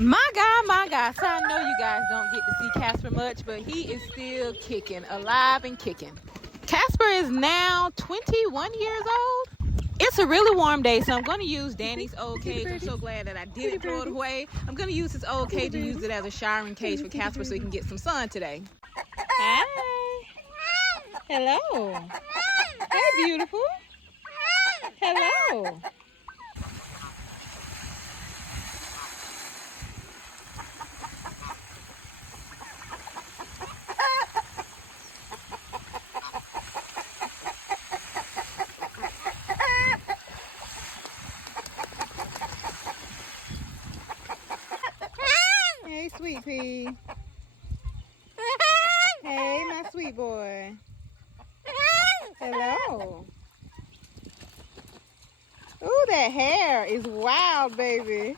My God. So I know you guys don't get to see Casper much, but he is still kicking, alive and kicking. Casper is now 21 years old. It's a really warm day, so I'm going to use Danny's old cage. I'm so glad that I didn't throw it away. I'm going to use his old cage and use it as a showering cage for Casper so he can get some sun today. Hi. Hello. Hey, beautiful. Hello. Hey, sweet pea. Hey, my sweet boy. Hello. Ooh, that hair is wild, baby.